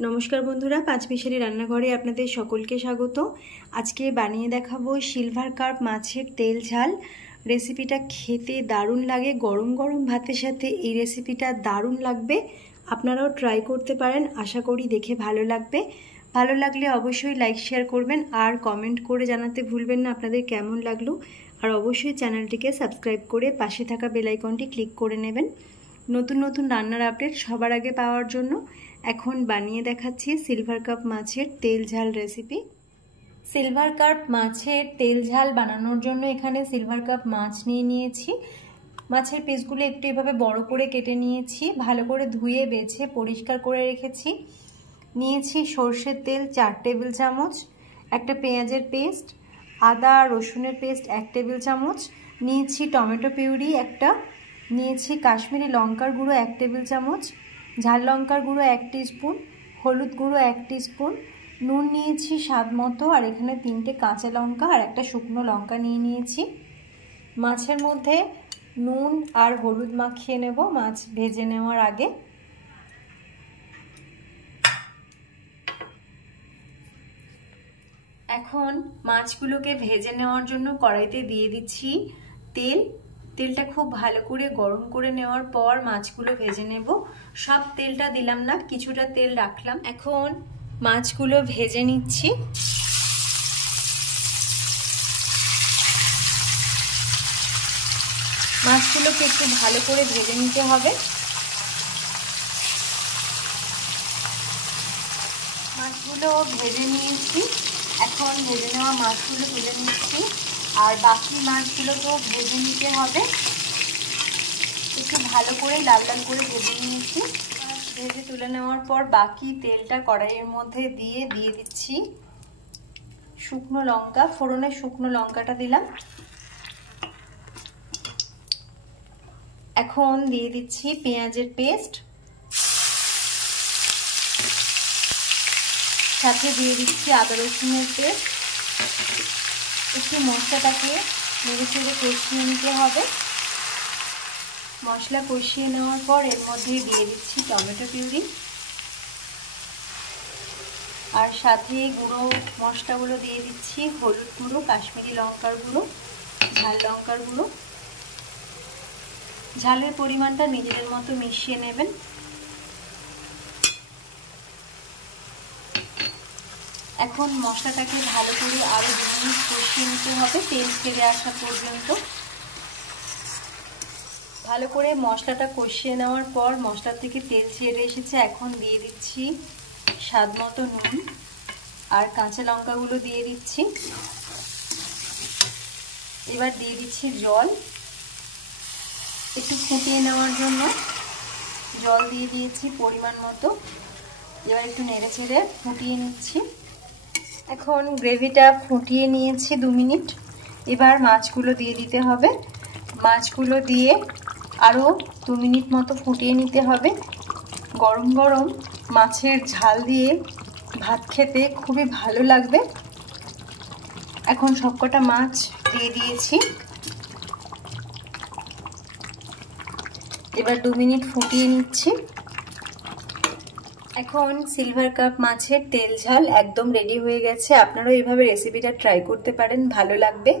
नमस्कार बंधुरा पाँच मिशाली रान्नाघरे आपनादेर सकलके स्वागत। आज के बानिये देखाबो सिलभार कार्प माछेर तेल झाल। रेसिपिटा खेते दारुण लागे, गरम गरम भातेर साथे एई रेसिपिटा दारुण लागबे। आपनाराओ ट्राई करते पारेन, आशा करी देखे भालो लागबे। भालो लागले अवश्यई लाइक शेयर करबेन और कमेंट करे जानाते भुलबेन ना आपनादेर केमन लागलो। और अवश्यई चैनलटिके सबस्क्राइब करे पाशे थाका बेल आइकनटी क्लिक करे नेबेन नतून नतून रान्नार आपडेट सबार आगे पाওয়ার জন্য। এখন বানিয়ে দেখাচ্ছি সিলভার কাপ মাছের তেল ঝাল রেসিপি। সিলভার কাপ মাছের তেল ঝাল বানানোর জন্য এখানে সিলভার কাপ মাছ নিয়ে নিয়েছি। মাছের পিসগুলো একটু এভাবে বড় করে কেটে নিয়েছি, ভালো করে ধুয়ে বেছে পরিষ্কার করে রেখেছি। নিয়েছি সরষের তেল 4 টেবিল চামচ, একটা পেঁয়াজের পেস্ট, আদা রসুনের পেস্ট 1 টেবিল চামচ, নিয়েছি টমেটো পিউরি একটা, নিয়েছি কাশ্মীরি লঙ্কার গুঁড়ো 1 টেবিল চামচ, ঝাল লঙ্কার গুঁড়ো 1 টিস্পুন, হলুদ গুঁড়ো 1 টিস্পুন, নুন নিয়েছি স্বাদ মতো, আর এখানে 3টে কাঁচা লঙ্কা আর একটা শুকনো লঙ্কা নিয়ে নিয়েছি। মাছের মধ্যে নুন আর হলুদ মাখিয়ে নেব মাছ ভেজে নেওয়ার আগে। এখন মাছগুলোকে ভেজে নেওয়ার জন্য কড়াইতে দিয়ে দিচ্ছি তেল। তেলটা খুব ভালো করে গরম করে নেওয়ার পর মাছগুলো ভেজে নেব। সব তেলটা দিলাম না, কিছুটা তেল রাখলাম। এখন মাছগুলো ভেজে নিচ্ছি। মাছগুলোকে একটু ভালো করে ভেজে নিতে হবে। মাছগুলো ভেজে নিয়েছি, এখন ভেজে নেওয়া মাছগুলো তুলে নিচ্ছি। আর বাকি মাছগুলোকেও ভেজে নিতে হবে, একটু ভালো করে লাল লাল করে ভেজে নিয়েছি। ভেজে তুলে নেওয়ার পর বাকি তেলটা কড়াইয়ের মধ্যে দিয়ে দিচ্ছি শুকনো লঙ্কা। ফোড়নে শুকনো লঙ্কাটা দিলাম। এখন দিয়ে দিচ্ছি পেঁয়াজের পেস্ট, সাথে দিয়ে দিচ্ছি আদা রসুনের পেস্ট। একটু মশলাটাকে নেড়ে চেড়ে কষিয়ে নিতে হবে। মশলা কষিয়ে নেওয়ার পর এর মধ্যে দিয়ে দিচ্ছি টমেটো পিউরি, আর সাথে গুঁড়ো মশলাগুলো দিয়ে দিচ্ছি হলুদ গুঁড়ো, কাশ্মীরি লঙ্কার গুঁড়ো, ঝাল লঙ্কার গুঁড়ো। ঝালের পরিমাণটা নিজেদের মতো মিশিয়ে নেবেন। এখন মশলাটাকে ভালো করে আরো 2 মিনিট কষিয়ে নিতে হবে, তেল ছেড়ে আসা পর্যন্ত। ভালো করে মশলাটা কষিয়ে নেওয়ার পর মশলা থেকে তেল ছেড়ে এসেছে। এখন দিয়ে দিচ্ছি স্বাদ মতো নুন আর কাঁচা লঙ্কাগুলো দিয়ে দিচ্ছি। এবার দিয়ে দিচ্ছি জল, একটু ফুটিয়ে নেওয়ার জন্য জল দিয়ে দিয়েছি পরিমাণ মতো। এবার একটু নেড়ে চেড়ে ফুটিয়ে নিচ্ছি। এখন গ্রেভিটা ফুটিয়ে নিয়েছি 2 মিনিট। এবার মাছগুলো দিয়ে দিতে হবে। মাছগুলো দিয়ে আরও 2 মিনিট মতো ফুটিয়ে নিতে হবে। গরম গরম মাছের ঝাল দিয়ে ভাত খেতে খুবই ভালো লাগবে। এখন সবকটা মাছ দিয়ে দিয়েছি। এবার 2 মিনিট ফুটিয়ে নিচ্ছি। এখন সিলভার কাপ মাছের তেল ঝাল একদম রেডি হয়ে গেছে। আপনারাও এইভাবে রেসিপিটা ট্রাই করতে পারেন, ভালো লাগবে।